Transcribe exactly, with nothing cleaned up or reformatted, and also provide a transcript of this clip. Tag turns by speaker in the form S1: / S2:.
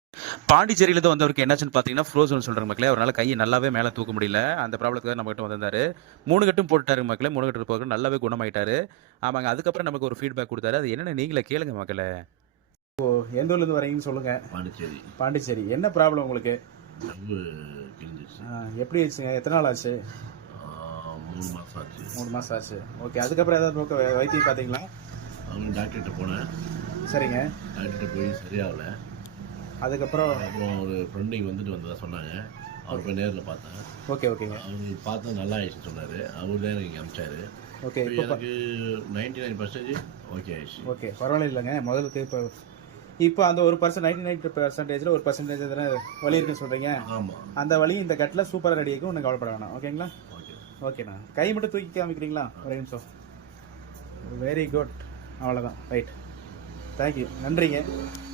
S1: பாண்டிச்சேரியிலேருந்து வந்தவருக்கு என்னாச்சுன்னு பார்த்தீங்கன்னா, ஃப்ரோசன் சொல்றேங்க மக்களே. அவரால கைய நல்லாவே மேல தூக்க முடியல. அந்த ப்ராப்ளத்துக்காக நம்மகிட்ட வந்திருந்தாரு. மூணு கட்டும் போட்டுட்டாருங்க மக்களே. மூணு கட்டு போக நல்லாவே குணமாயிட்டாரு. ஆமாங்க. அதுக்கப்புறம் நமக்கு ஒரு ஃபீட்பேக் குடுத்தாரு. அது என்னன்னு நீங்களே கேளுங்க மக்களே. எந்த ஊர்லேருந்து வரீங்கன்னு சொல்லுங்க.
S2: பாண்டிச்சேரி.
S1: பாண்டிச்சேரி. என்ன ப்ராப்ளம் உங்களுக்கு?
S2: நர்வு கிழிஞ்சிருச்சு.
S1: ஆ எப்படி ஆச்சுங்க? எத்தன நாள் ஆச்சு?
S2: ஆ மூணு மாசம் ஆச்சு.
S1: மூணு மாசம் ஆச்சு. ஓகே. அதுக்கப்புறம் ஏதாவது நோக்க வைத்தியம் பார்த்தீங்களா?
S2: அவங்க டாக்டர்கிட்ட போனேன்.
S1: சரிங்க.
S2: டாக்டர்கிட்ட போய் சரியாகல.
S1: அதுக்கப்புறம்
S2: அப்புறம் ஒரு ஃப்ரெண்டு இங்கே வந்துட்டு வந்ததா சொன்னாங்க. அவர் போய் நேரில் பார்த்தேன்.
S1: ஓகே, ஓகேங்க.
S2: அவங்க பார்த்தா நல்லா ஆயிடுச்சுன்னு சொன்னார். அவர் தான் எனக்கு இங்கே அனுப்பிச்சாரு.
S1: ஓகே.
S2: இப்போ
S1: இப்போ
S2: எனக்கு நைன்டி நைன் பர்சன்டேஜ் ஓகே ஆயிடுச்சு.
S1: ஓகே. பரவாயில்ல இல்லைங்க. முதலுக்கு இப்போ இப்போ அந்த ஒரு பர்சன்ட் நைன்டி நைன் பர்சன்டேஜில் ஒரு பர்சன்டேஜ் தானே வலி இருக்குன்னு சொல்கிறீங்க.
S2: ஆமாம்.
S1: அந்த வலி இந்த கட்டில் சூப்பராக ரெடி ஆகும். ஒன்றும் கவலைப்பட வேணாம். ஓகேங்களா?
S2: ஓகே.
S1: ஓகேண்ணா. கை மட்டும் தூக்கி காமிக்கிறீங்களா? ஒரு நிமிஷம். Very good. அவ்வளோதான். ரைட். தேங்க்யூ. நன்றிங்க.